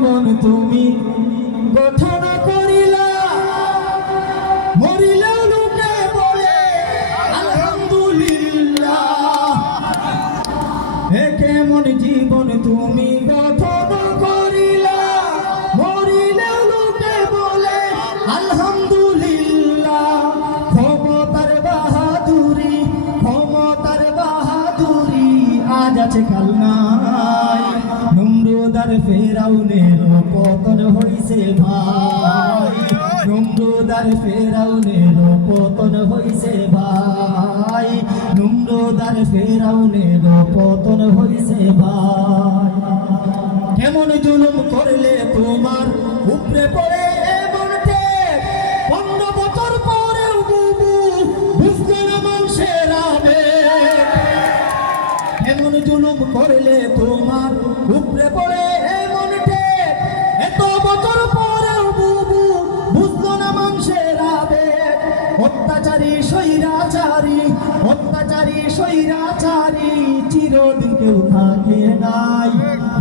জীবন তুমি গঠন করিলা, মরিলেও লোকে বলে আলহামদুলিল্লাহ। এ কেমন জীবন তুমি গঠন করিলা, মরিলেও লোকে বলে আলহামদুলিল্লাহ। ক্ষমতার বাহাদুরি, ক্ষমতার বাহাদুরি আজ আছে কাল নাই। নমরুদ আর ফেরাউনের পতন হইছে ভাই, নমরুদ আর ফেরাউনের পতন হইছে ভাই, নমরুদ আর ফেরাউনের পতন হইছে ভাই। কেমন জুলুম করলে তোমার উপরে পড়ে এমন টেক, 15 বছর পরেও বুবু বুঝলো না মানুষের আবেগ। এমন জুলুম করলে তোমার উপরে পড়ে এমন টেক, এত বছর পরেও বুবু বুঝলো না মানুষের আবেগ। অত্যাচারী স্বৈরাচারী, অত্যাচারী স্বৈরাচারী চিরদিন কেউ থাকে নাই।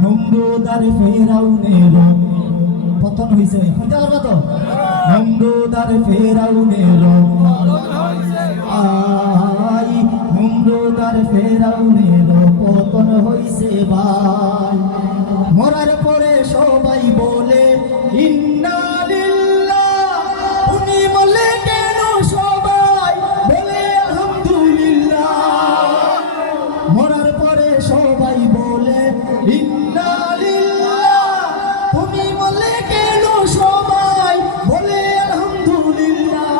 নমরুদ আর ফেরাউনের পতন হইছে, শুনতে পারবা তো? নমরুদ আর ফেরাউনের আই, নমরুদ আর ফেরাউনের পতন হইছে ভাই। মরার পরে সবাই বলে ইন্না লিল্লাহ, উনি বলে কেন সবাই বলে আলহামদুলিল্লাহ। মরার পরে সবাই বলে ইন্না লিল্লাহ, উনি বলে কেন সবাই বলে আলহামদুলিল্লাহ।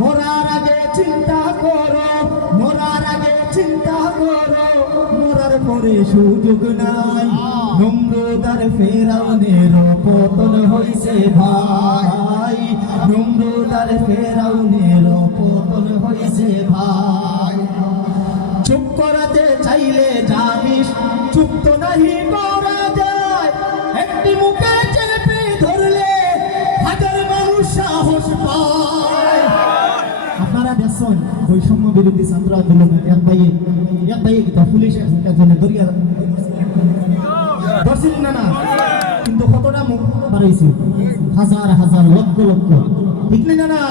মরার আগে চিন্তা করো, মরার আগে চিন্তা করো, মরার পরে সুযোগ নাই। নমরুদ আর ফেরাউনের পতন হইছে ভাই, নমরুদ আর ফেরাউনের পতন হইছে ভাই। চুপ করাতে চাইলে জানিস চুপ তো নাহি করা যায়, একটি মুখে চেপে ধরলে হাজার মানুষ সাহস পায়। আপনারা দেখছেন বৈষম্য বিরোধী ছাত্র আন্দোলনের এক ভাইয়ে কিন্তু পুলিশ একজনে ধরিয়া ধরছিল না, কিন্তু কতটা মুখ বাড়াইছে, হাজার হাজার লক্ষ লক্ষ, ঠিক না?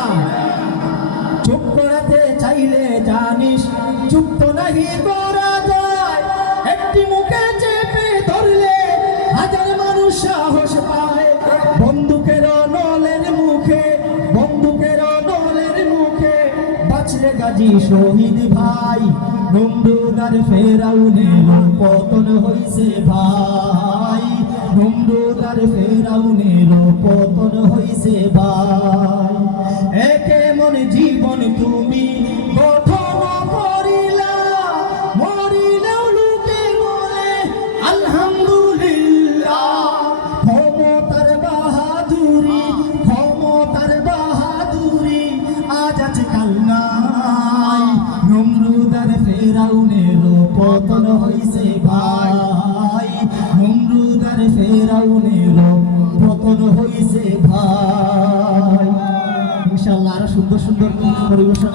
চুপ করাতে চাইলে জানিস চুপ তো নাহি করা যায়, একটি মুখে চেপে ধরলে হাজার মানুষ সাহস পায়। বন্দুকের নলের মুখে, বন্দুকের নলের মুখে বাঁচলে গাজী শহীদ ভাই। নমরুদ আর ফেরাউনের পতন হইছে ভাই, নমরুদ আর ফেরাউনের পতন হইছে ভাই। এ কেমন জীবন তুমি গঠন করিলা, মরিলেও লোকে বলে আলহামদুলিল্লাহ। ক্ষমতার বাহাদুরি, ক্ষমতার বাহাদুরি আজ আছে কাল নাই। নমরুদ আর ফেরাউনের পতন হইছে ভাই, নমরুদ আর ফেরাউনের পতন হইছে ভাই। ইনশাআল্লাহ আরো সুন্দর সুন্দর পরিবেশনা